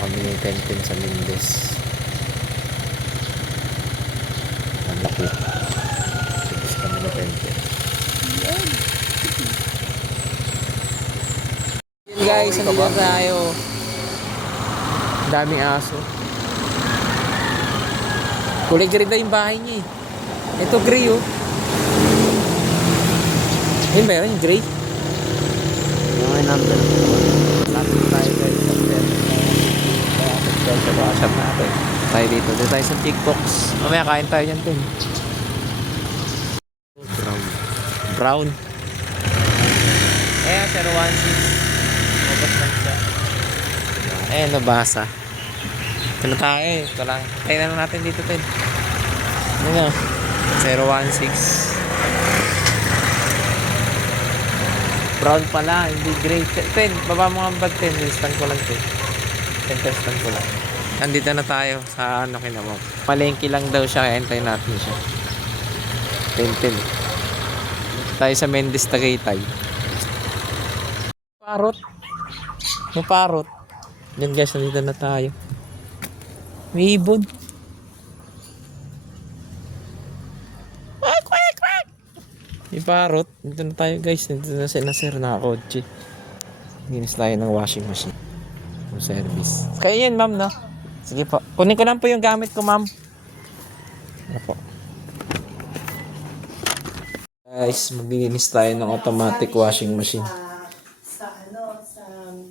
kami ng Tenten sa Mendez. Ang laki. Tapos kami ng Tenten. Yan guys, ano ba tayo? Daming aso. Kulay gray na yung bahay niya eh. Ito gray oh. Yun ba yun? Gray? Yung number. Lapit tayo guys. Sa WhatsApp natin. Tayo dito. Dito tayo sa TikToks. Mamaya kain tayo dyan din. Brown. Eh, 016. Mabas lang siya. Eh, nabasa. Ito na tayo eh. Ito lang. Tayo na lang natin dito, Ted. Ano? 016. Brown pala, hindi gray. Ted, baba mo nga ba, Ted? Listan ko lang, Ted. Testan ko lang. Nandito na tayo sa ano kinamo. Palengke lang daw siya, kaya hintayin natin siya. 10-10. Tayo sa Mendez Tagaytay. Parot. Maparot. Yan guys, nandito na tayo. May ibon. Quack. May parot. Dito na tayo guys. Dito na si Nasir na kotse. Ginis tayo ng washing machine. Service. Kaya yan ma'am no? Sige po. Kunin ko lang po yung gamit ko ma'am. Ano po? Guys, maglilinis tayo ng automatic washing machine. Sa ano, sa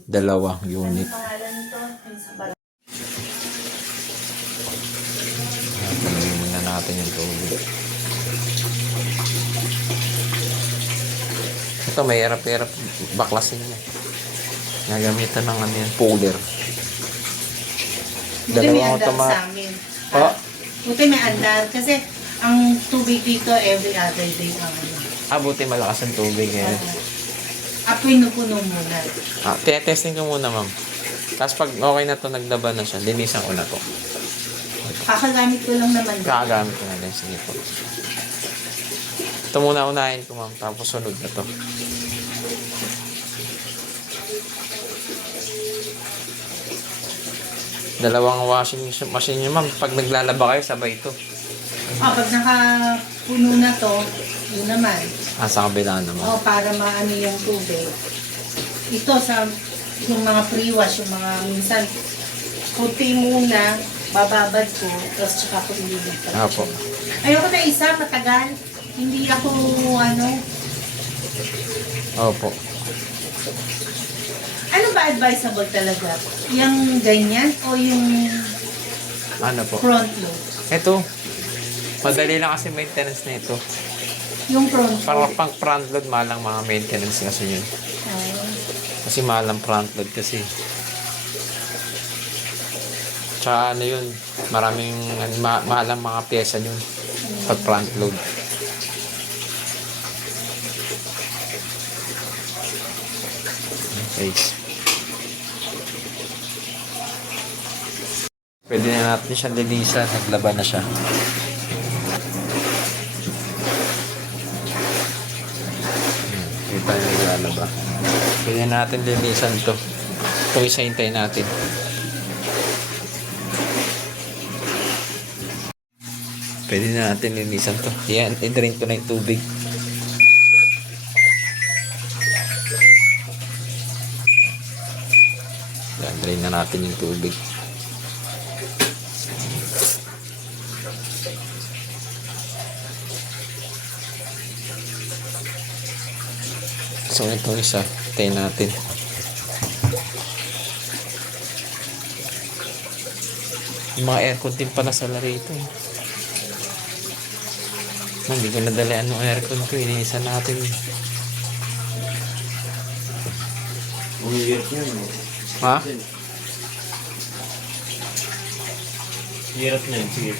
Dalawang unit. pangalan to, Tanungin muna natin yung tubig. Ito may hirap-hirap baklasin niya. Nagamitan ng ano yan, puller. buti may Dalawang andar automatic. sa amin. Oh. Buti may andar kasi ang tubig dito every other day ang ano. Buti malakas ang tubig ngayon. Apoy nupuno muna. Testing ko muna ma'am. Tapos pag okay na to, naglaban na siya, linisan ko na to. Kakagamit ko lang naman. Kakagamit ko na din. Sige po. Ito muna unahin ko ma'am, tapos sunod na to. Dalawang washing machine nyo ma'am. Pag naglalaba kayo, sabay ito. Pag nakapuno na to, yun naman. Sa kabila naman. Para maano yung tubig. Ito sa yung mga pre-wash, yung mga minsan puti muna, bababad ko, tapos tsaka ko ililipat. Apo. Ayoko na isa, matagal. Hindi ako, ano, Opo. ano ba advisable talaga? Yung ganyan o yung Ano po? front load? Ito. Madali lang kasi maintenance na ito. Yung front Para load. pang front load, malang mga maintenance kasi yun. Ah, Kasi malang front load kasi. Tsaka ano yun, maraming mahalang mga pyesa yun. Pag front load. Okay. Pwede na natin siyang linisan. Naglaban na siya. Hindi tayo naglalaba. Pwede na natin linisan to. Ito isa hintayin natin. Pwede na natin linisan to. Yan, i-drain ko na yung tubig. Yan, drain na natin yung tubig. So, itong isa, tayo natin. Yung mga aircon din pala sa lari ito. Hindi ko nadalian ng aircon ko. Iniisa natin. Umiyak yan. Ha? Hirap na yun. Sige.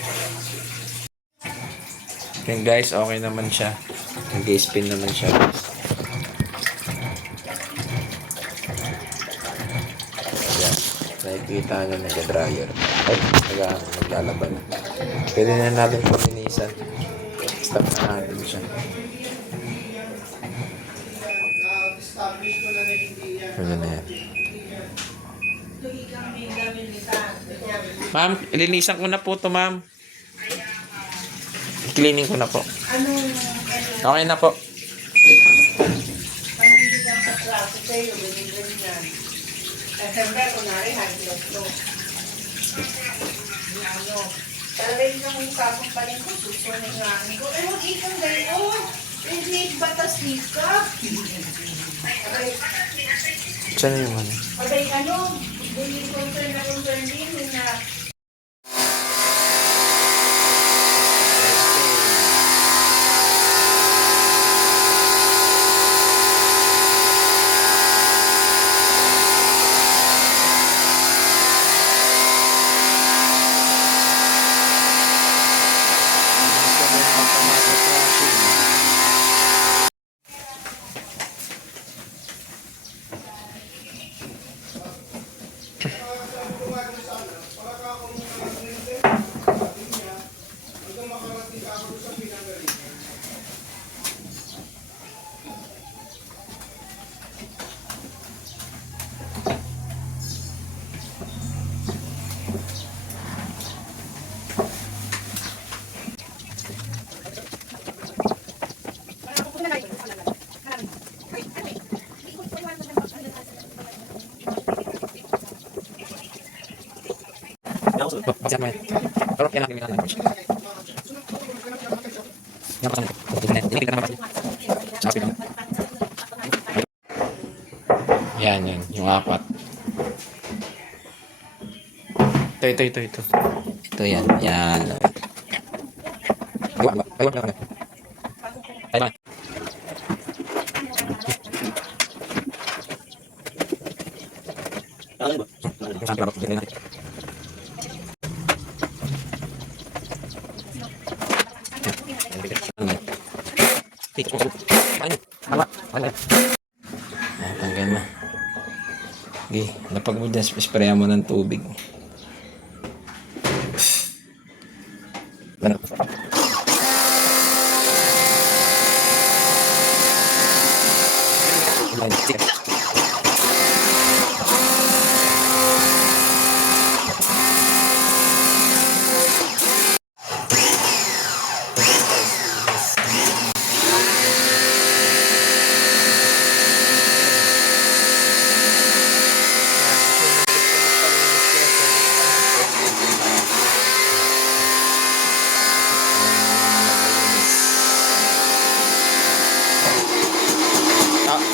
Yan guys, okay naman siya. Nag-spin naman siya guys. Yan. Nakikita nyo nag-dryer. Ay, naglalaban. Pwede na natin paminisan. Stop na natin siya. Pwede na yan. Ma'am, linisan ko na po to, ma'am. Cleaning ko na po. Anong, Okay na po. panghilig ang katraso sa'yo, ganyan. Siyempre, kunwari, high blood to. Ano, talaga yun ang usapang pa rin ko, gusto na nga. Ko, huwag ikang gayon. Hindi, batas ka. Saan yung ano? Pagay ano, hindi concern din na Bakit mo yan? Pero yan lang yung mga language. Yan pa kami. Hindi kita naman. Sabi lang. Yan, yung apat. Ito. Ito yan. Ayun. Ayun. Sabi lang. Tanggal na. Okay, napag mo dyan, sprayan mo ng tubig. Ano?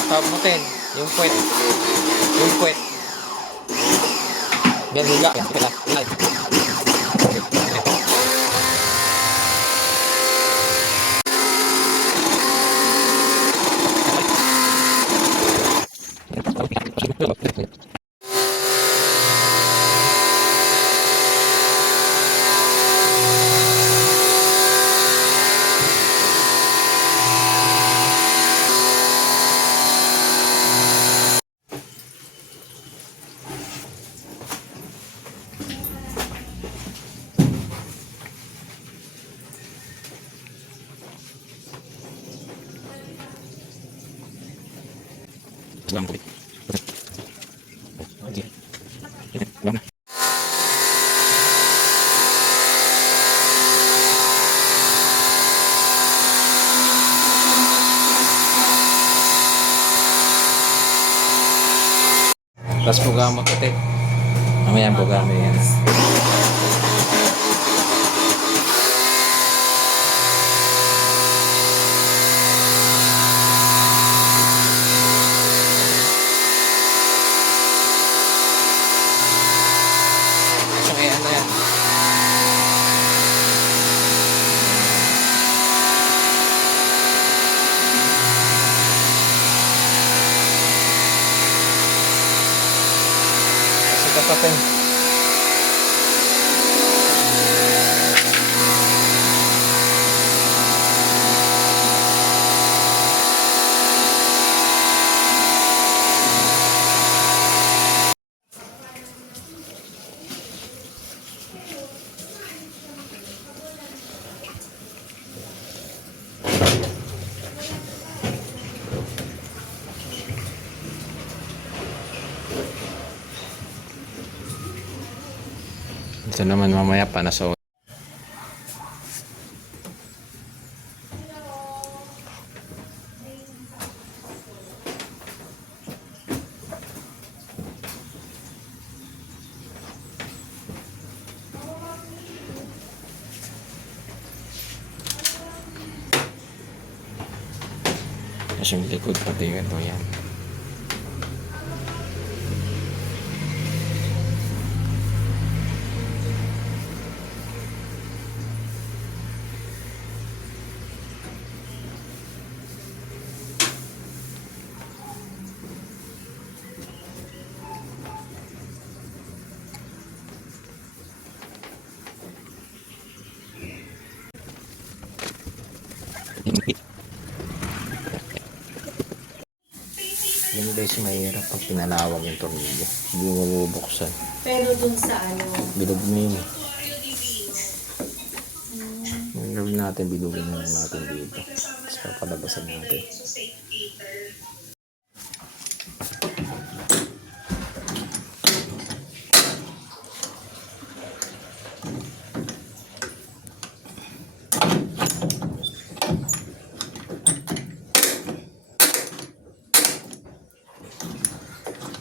Tawag mo ten, yung puwet. Yan, higa. Yan. Tapos buga mo ito, te. Mamaya buga mo yan. So, ano yan? Tapin. Ito naman mamaya Panasonic. Tapos yung likod pati yun o yan. Yung guys, mahirap pag pinalawag yung tornilyo. Hindi mo bubuksan. Pero dun sa ano, Bilog mo yun. Yung gawin natin, bilugin na lang natin dito. Tapos papalabasan natin.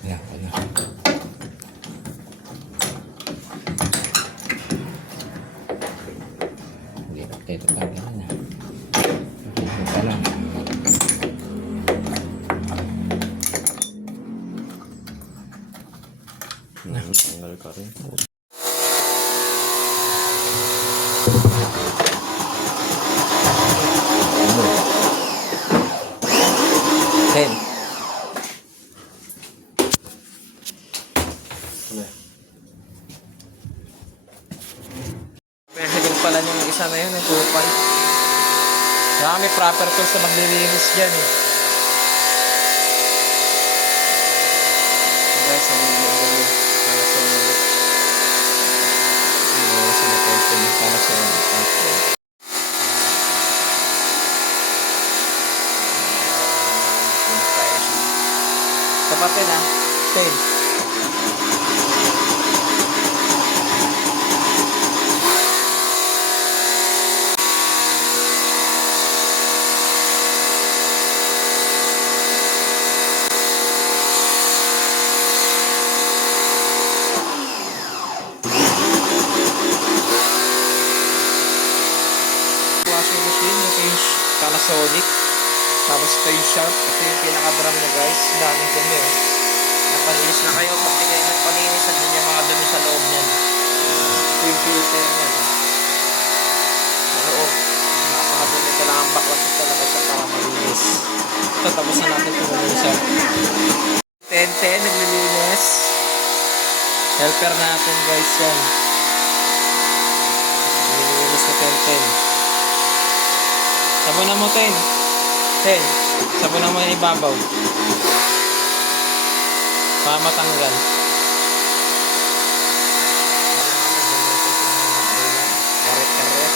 Yan, wala. Hindi na ito pa lang. Ito pa lang. Tanggal ka rin. Ten. Meron pala yung isa na yun, yung 2.5. Kaya may proper tools na maglilinis dyan eh. So guys, ang galing. Para sa ulit. Ano sa natin yung para sa ulit. Kapatid ah. 10. Washing machine, ito yung Panasonic. Tapos ito yung sharp, ito yung pinaka-drum niya guys. Daming dumi oh. Napalinis na kayo, pati kayo nagpalinis at yung mga dumi sa loob niyan. Ito yung filter niyan. Sa loob, napakadumi talaga ang baklas talaga siya para malinis. Ito, tapos na natin ito muna siya. 10-10, naglilinis. Helper natin guys yan. Naglilinis na 10-10. Sabunan mo 10. 10. Sabunan mo yung ibabaw. Para matanggal. Karet-karet.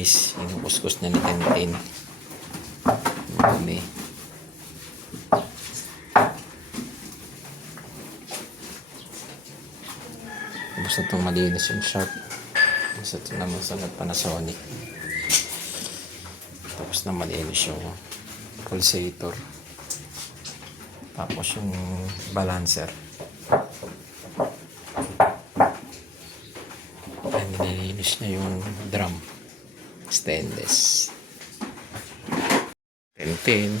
guys. Inukuskus na ni Tintin. Dami. Tapos na itong malinis yung sharp. Tapos ito naman sa Panasonic. Tapos na malinis yung pulsator. Tapos yung balancer. And nililinis na yung drum. Stainless. Tintin.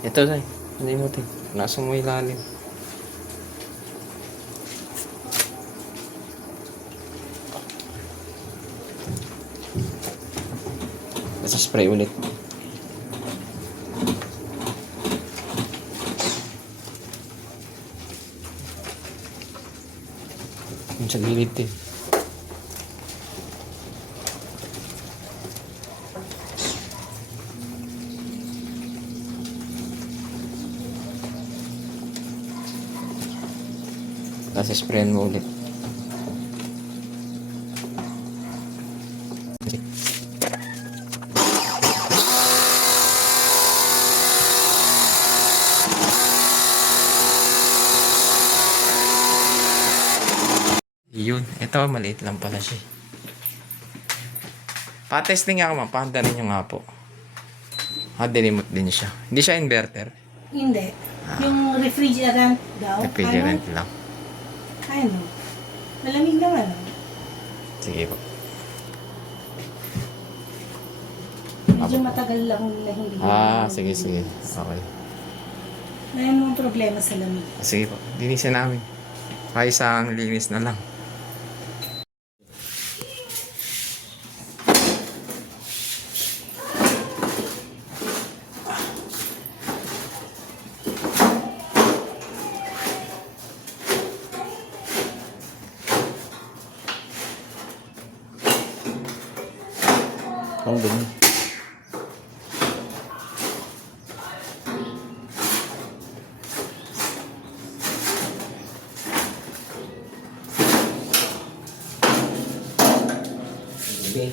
Ito, Zay. Hindi mo, Tay. Nasa mo ilalim. Nasa spray ulit. Yung sa gilid, Tay. Tapos sprayan mo ulit. Yun. Ito, maliit lang pala siya. Pa-testing nga ako, mapahanda rin yung nga po. Delimot din siya. Hindi siya inverter. Hindi. Yung refrigerant daw. Refrigerant lang. Ano? Malamig naman. Sige po. Medyo matagal lang na hindi. Sige. Okay. Mayroon mong problema sa lamig. Sige po. Linisin namin. Kahit isang linis na lang. Ang dumi. Okay.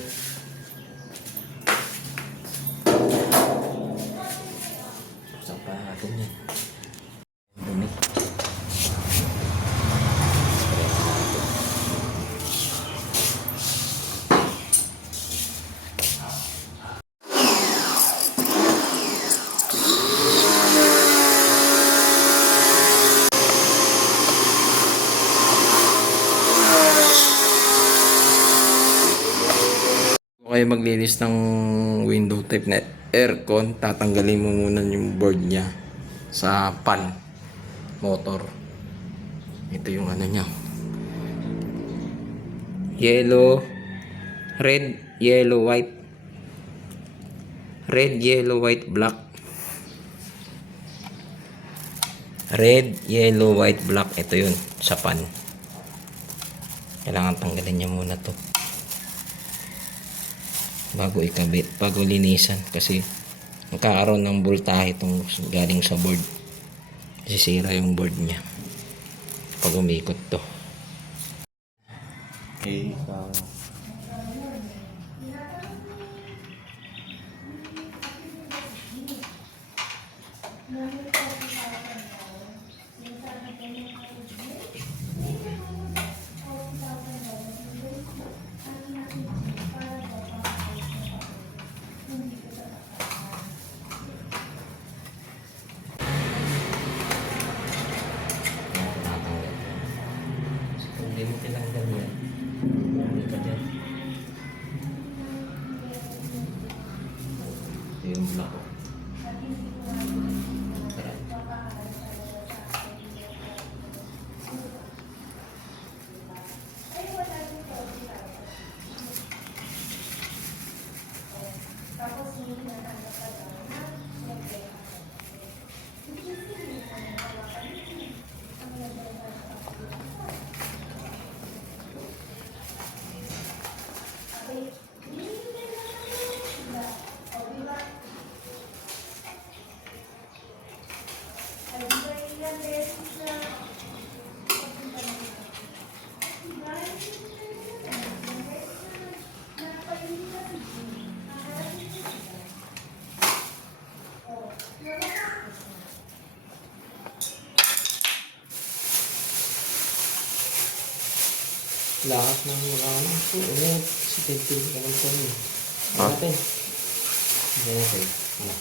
Saan pa natin yan? Dumi. Kung kayo maglinis ng window type na aircon, tatanggalin mo muna yung board niya sa pan motor. Ito yung ano niya. Yellow, red, yellow, white. Red, yellow, white, black. Red, yellow, white, black. Ito yun sa pan. Kailangan tanggalin niya muna to bago ikabit, bago linisan, kasi Magkakaroon ng voltahe itong galing sa board. Sisira yung board niya pag umikot to. Okay, hindi mo tinanggal yan. Hindi ka dyan. Ito yung block. Lakas ng mga ano. Ulit. Si Tintin ka lang sa inyo. Natin. Hindi natin. Ano?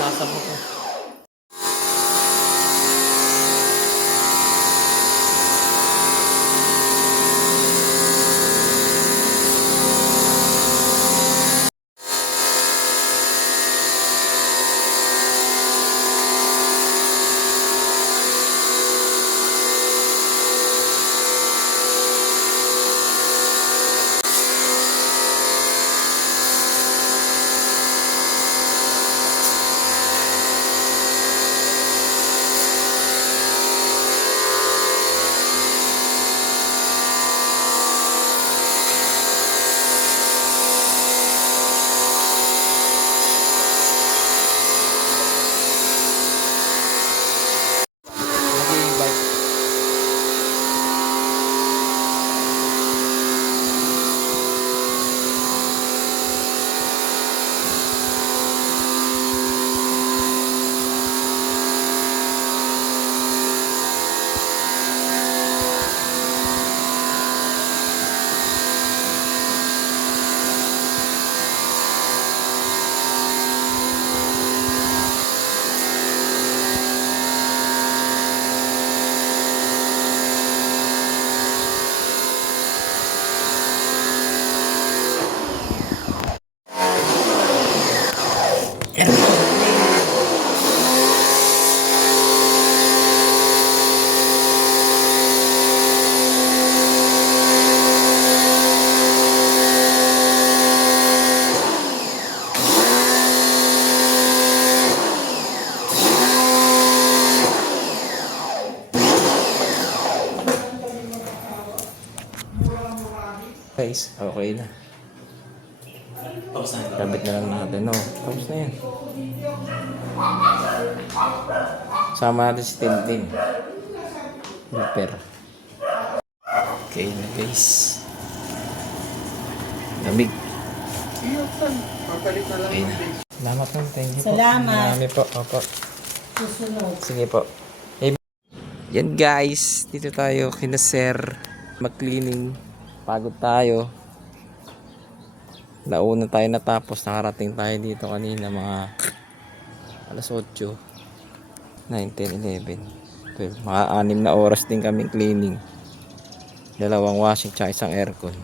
Nasa mo ko. Guys, okay na. Kabit na lang natin. No, tapos na yan. Sama natin si Tintin. Repair. Okay na guys. Lamig. Okay na. Salamat po. Thank you po. Salamat. Marami po. Opo. Susunod. Sige po. Yan guys. Dito tayo kina Sir. Mag-cleaning. Pagod tayo. Nauna tayo natapos. Nakarating tayo dito kanina mga alas 8. 9, 10, 11, 12. Mga 6 na oras din kaming cleaning. 2 washing tsaka 1 aircon.